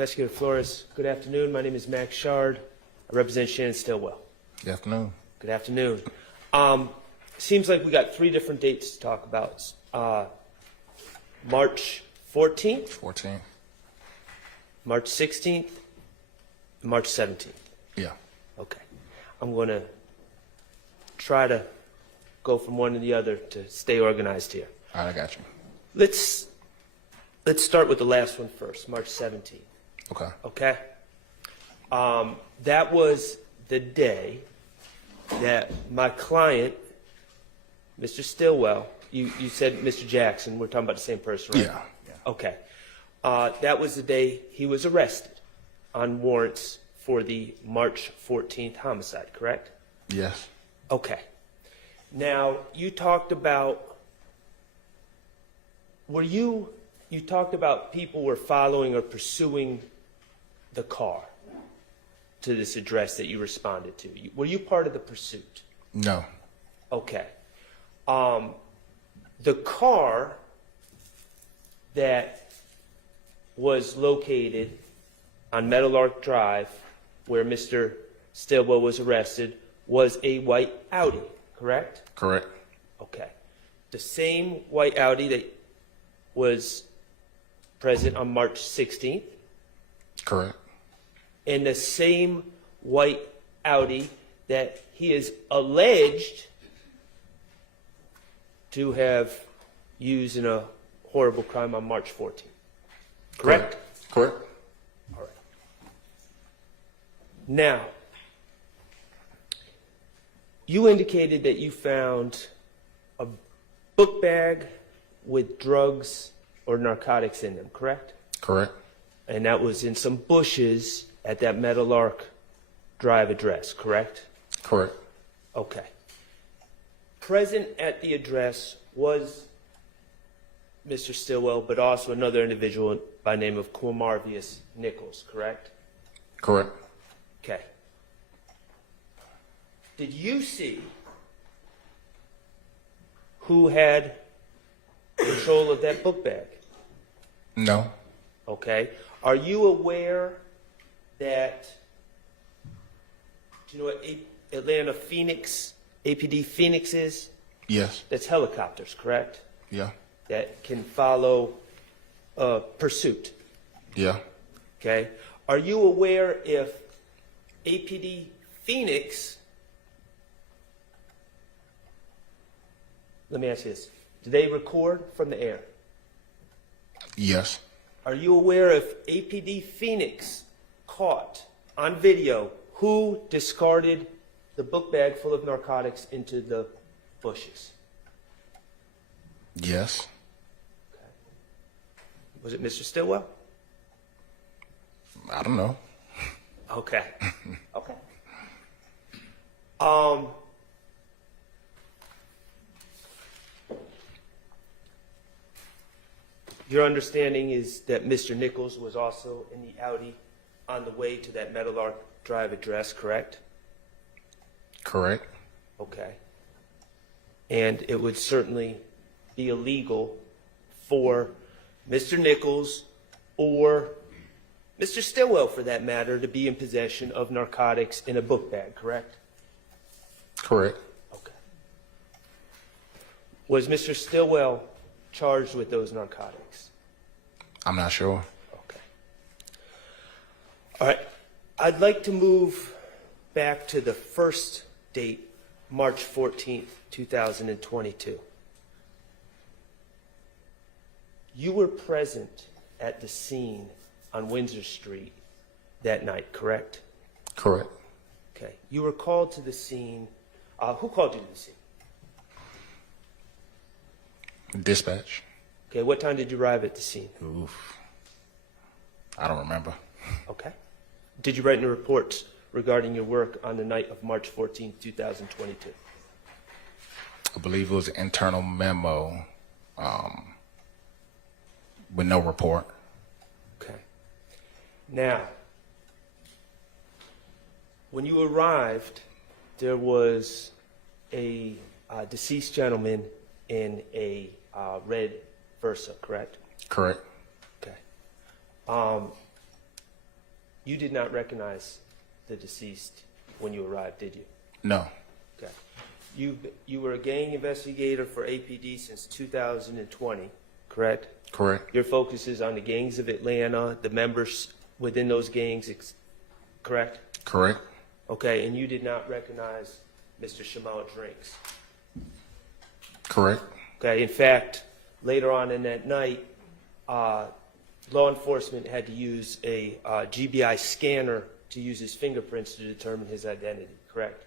Investigator Flores, good afternoon. My name is Max Schardt. I represent Shannon Stillwell. Good afternoon. Good afternoon. Seems like we got 3 different dates to talk about. March 14th, 14. March 16th, and March 17th. Yeah. Okay. I'm going to try to go from one to the other to stay organized here. All right, I got you. Let's start with the last one first, March 17th. Okay. Okay? That was the day that my client, Mr. Stillwell, you said Mr. Jackson, we're talking about the same person, right? Yeah. Okay. That was the day he was arrested on warrants for the March 14th homicide, correct? Yes. Okay. Now, you talked about, you talked about people were following or pursuing the car to this address that you responded to. Were you part of the pursuit? No. Okay. The car that was located on Meadowlark Drive where Mr. Stillwell was arrested was a white Audi, correct? Correct. Okay. The same white Audi that was present on March 16th, Correct. and the same white Audi that he is alleged to have used in a horrible crime on March 14th. Correct? Correct. All right. Now, you indicated that you found a book bag with drugs or narcotics in them, correct? Correct. And that was in some bushes at that Meadowlark Drive address, correct? Correct. Okay. Present at the address was Mr. Stillwell, but also another individual by name of Cormarvius Nichols, correct? Correct. Okay. Did you see who had control of that book bag? No. Okay. Are you aware that, do you know what Atlanta Phoenix, APD Phoenix is? Yes. That's helicopters, correct? Yeah. That can follow pursuit. Yeah. Okay. Are you aware if APD Phoenix, let me ask you this, do they record from the air? Yes. Are you aware if APD Phoenix caught on video who discarded the book bag full of narcotics into the bushes? Yes. Okay. Was it Mr. Stillwell? I don't know. Okay. Okay. Your understanding is that Mr. Nichols was also in the Audi on the way to that Meadowlark Drive address, correct? Correct. Okay. And it would certainly be illegal for Mr. Nichols or Mr. Stillwell, for that matter, to be in possession of narcotics in a book bag, correct? Correct. Okay. Was Mr. Stillwell charged with those narcotics? I'm not sure. Okay. All right. I'd like to move back to the first date, March 14th, 2022. You were present at the scene on Windsor Street that night, correct? Correct. Okay. You were called to the scene. Who called you to the scene? Dispatch. Okay. What time did you arrive at the scene? Oof. I don't remember. Okay. Did you write any reports regarding your work on the night of March 14th, 2022? I believe it was an internal memo with no report. Okay. Now, when you arrived, there was a deceased gentleman in a red Versa, correct? Correct. Okay. You did not recognize the deceased when you arrived, did you? No. Okay. You were a gang investigator for APD since 2020, correct? Correct. Your focus is on the gangs of Atlanta, the members within those gangs, correct? Correct. Okay, and you did not recognize Mr. Shymel Drinks. Correct. Okay, in fact, later on in that night, law enforcement had to use a GBI scanner to use his fingerprints to determine his identity, correct?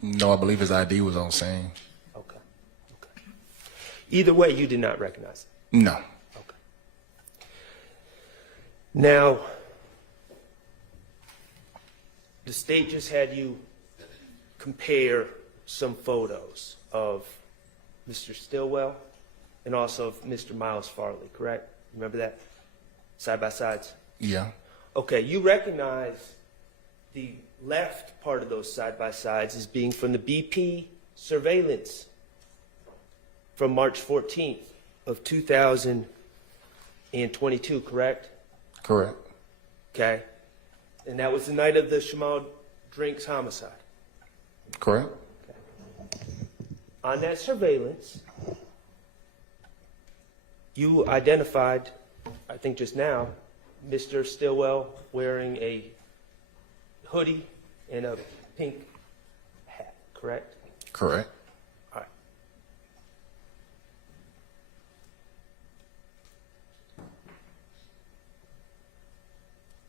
No, I believe his ID was on scene. Okay. Okay. Either way, you did not recognize it. No. Okay. Now, the state just had you compare some photos of Mr. Stillwell and also of Mr. Miles Farley, correct? Remember that? Side by sides? Yeah. Okay, you recognize the left part of those side by sides as being from the BP surveillance from March 14th of 2022, correct? Correct. Okay. And that was the night of the Shymel Drinks homicide. Correct. On that surveillance, you identified, I think just now, Mr. Stillwell wearing a hoodie and a pink hat, correct? Correct. All right.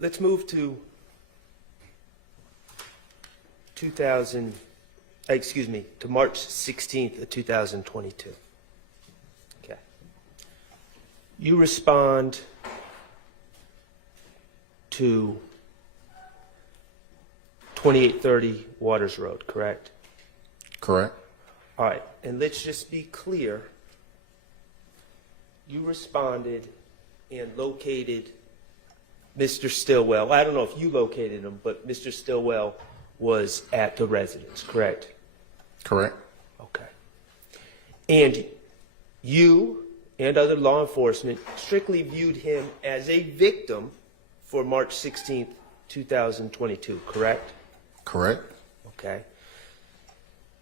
Let's move to to March 16th of 2022. Okay. You respond to 2830 Waters Road, correct? Correct. All right, and let's just be clear. You responded and located Mr. Stillwell. I don't know if you located him, but Mr. Stillwell was at the residence, correct? Correct. Okay. And you and other law enforcement strictly viewed him as a victim for March 16th, 2022, correct? Correct. Okay.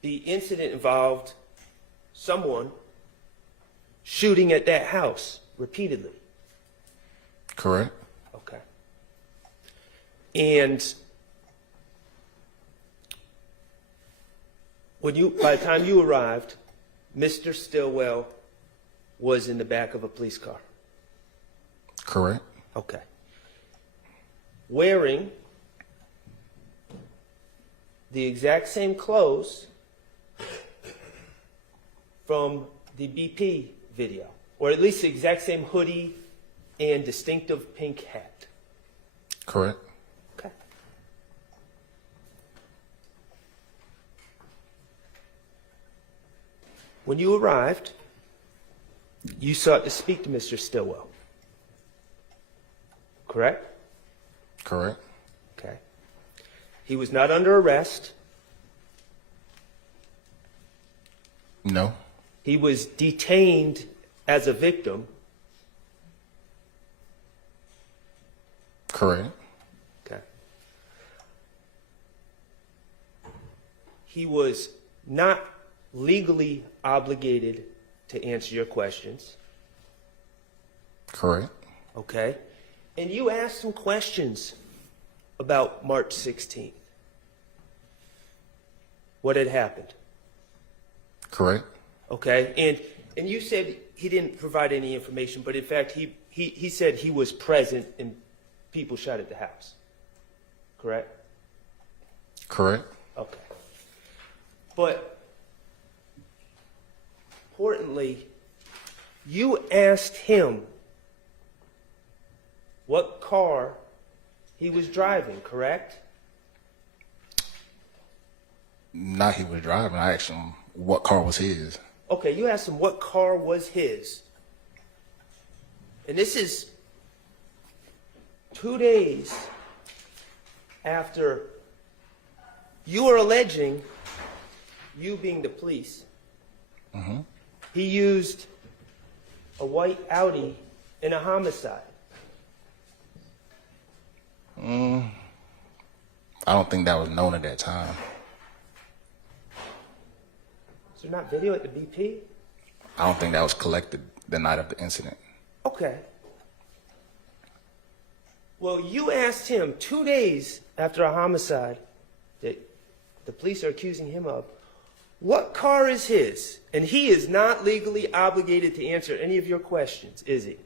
The incident involved someone shooting at that house repeatedly. Correct. Okay. And by the time you arrived, Mr. Stillwell was in the back of a police car. Correct. Okay. Wearing the exact same clothes from the BP video, or at least the exact same hoodie and distinctive pink hat. Correct. Okay. When you arrived, you sought to speak to Mr. Stillwell. Correct? Correct. Okay. He was not under arrest. No. He was detained as a victim. Correct. Okay. He was not legally obligated to answer your questions. Correct. Okay. And you asked some questions about March 16th. What had happened? Correct. Okay. And you said he didn't provide any information, but in fact he said he was present and people shot at the house. Correct? Correct. Okay. But importantly, you asked him what car he was driving, correct? Not he was driving. I asked him what car was his. Okay, you asked him what car was his. And this is 2 days after you are alleging, you being the police, he used a white Audi in a homicide. don't think that was known at that time. Is there not video at the BP? I don't think that was collected the night of the incident. Okay. Well, you asked him 2 days after a homicide that the police are accusing him of, what car is his? And he is not legally obligated to answer any of your questions, is he?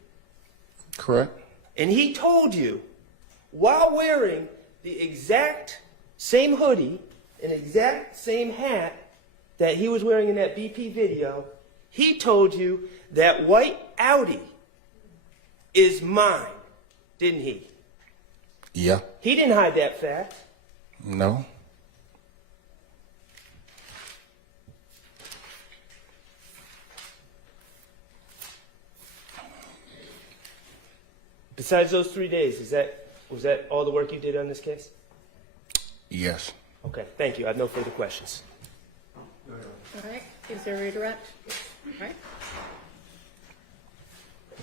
Correct. And he told you, while wearing the exact same hoodie and exact same hat that he was wearing in that BP video, he told you that white Audi is mine, didn't he? Yeah. He didn't hide that fact. No. Besides those 3 days, was that all the work you did on this case? Yes. Okay, thank you. I have no further questions. All right, is there a redirect? All right.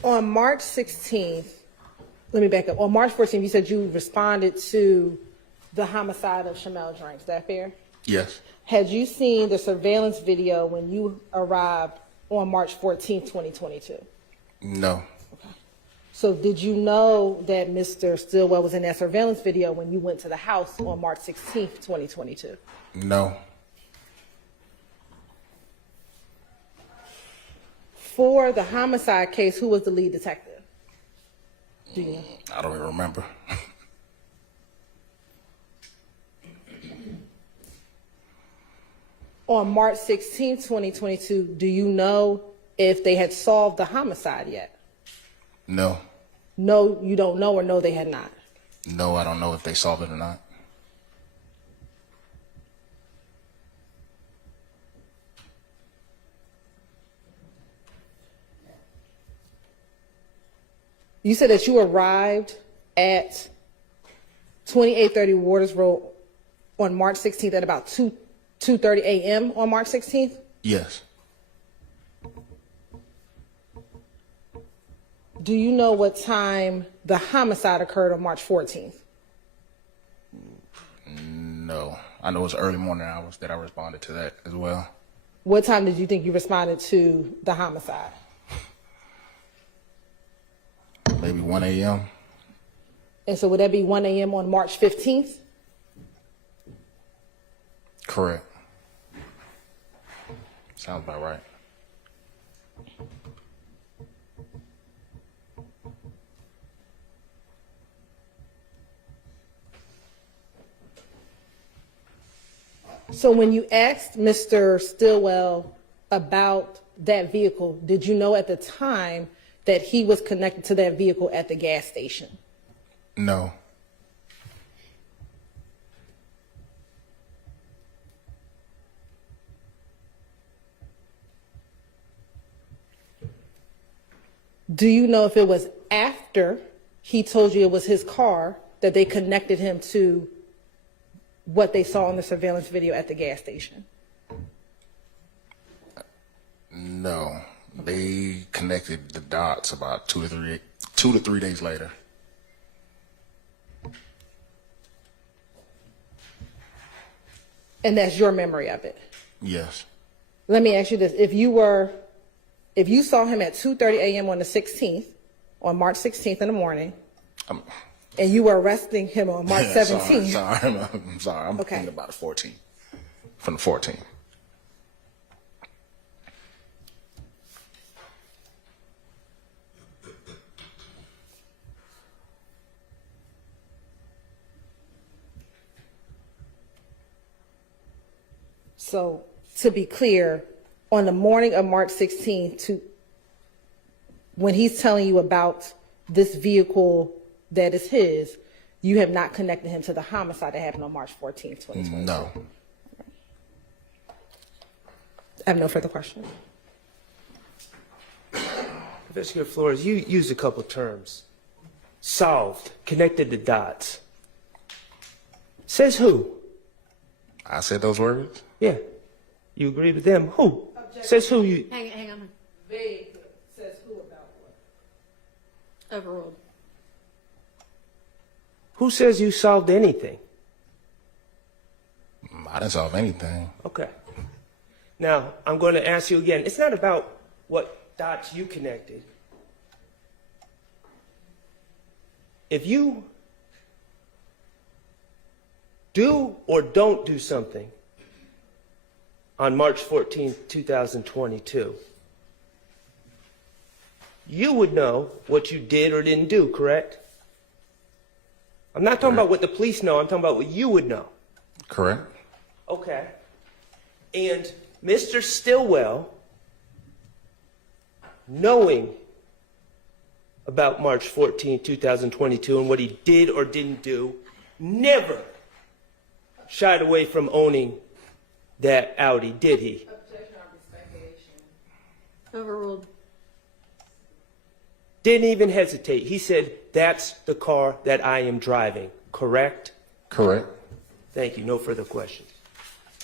On March 16th, let me back up. On March 14th, you said you responded to the homicide of Shymel Drinks. Is that fair? Yes. Had you seen the surveillance video when you arrived on March 14th, 2022? No. So did you know that Mr. Stillwell was in that surveillance video when you went to the house on March 16th, 2022? No. For the homicide case, who was the lead detective? Do you know? I don't even remember. On March 16th, 2022, do you know if they had solved the homicide yet? No. No, you don't know, or no, they had not? No, I don't know if they solved it or not. You said that you arrived at 2830 Waters Road on March 16th at about 2:30 a.m. on March 16th? Yes. Do you know what time the homicide occurred on March 14th? No. I know it was early morning hours that I responded to that as well. What time did you think you responded to the homicide? Maybe 1 a.m. And so would that be 1 a.m. on March 15th? Correct. Sounds about right. So when you asked Mr. Stillwell about that vehicle, did you know at the time that he was connected to that vehicle at the gas station? No. Do you know if it was after he told you it was his car that they connected him to what they saw in the surveillance video at the gas station? No. They connected the dots about 2 to 3 days later. And that's your memory of it? Yes. Let me ask you this. If you saw him at 2:30 a.m. on the 16th, on March 16th in the morning, and you were arresting him on March 17th. I'm sorry. I'm Okay. thinking about the 14th. From the 14th. So to be clear, on the morning of March 16th, when he's telling you about this vehicle that is his, you have not connected him to the homicide that happened on March 14th, 2022? No. I have no further questions. Investigator Flores, you used a couple terms. Solved, connected the dots. Says who? I said those words? Yeah. You agree with them? Who? Says who you... Hang on. Vague says who about what? Overruled. Who says you solved anything? I didn't solve anything. Okay. Now, I'm going to ask you again. It's not about what dots you connected. If you do or don't do something on March 14, 2022, you would know what you did or didn't do, correct? I'm not talking about what the police know. I'm talking about what you would know. Correct? Okay. And Mr. Stillwell, knowing about March 14, 2022 and what he did or didn't do, never shied away from owning that Audi, did he? Overruled. Didn't even hesitate. He said, that's the car that I am driving, correct? Correct. Thank you. No further questions.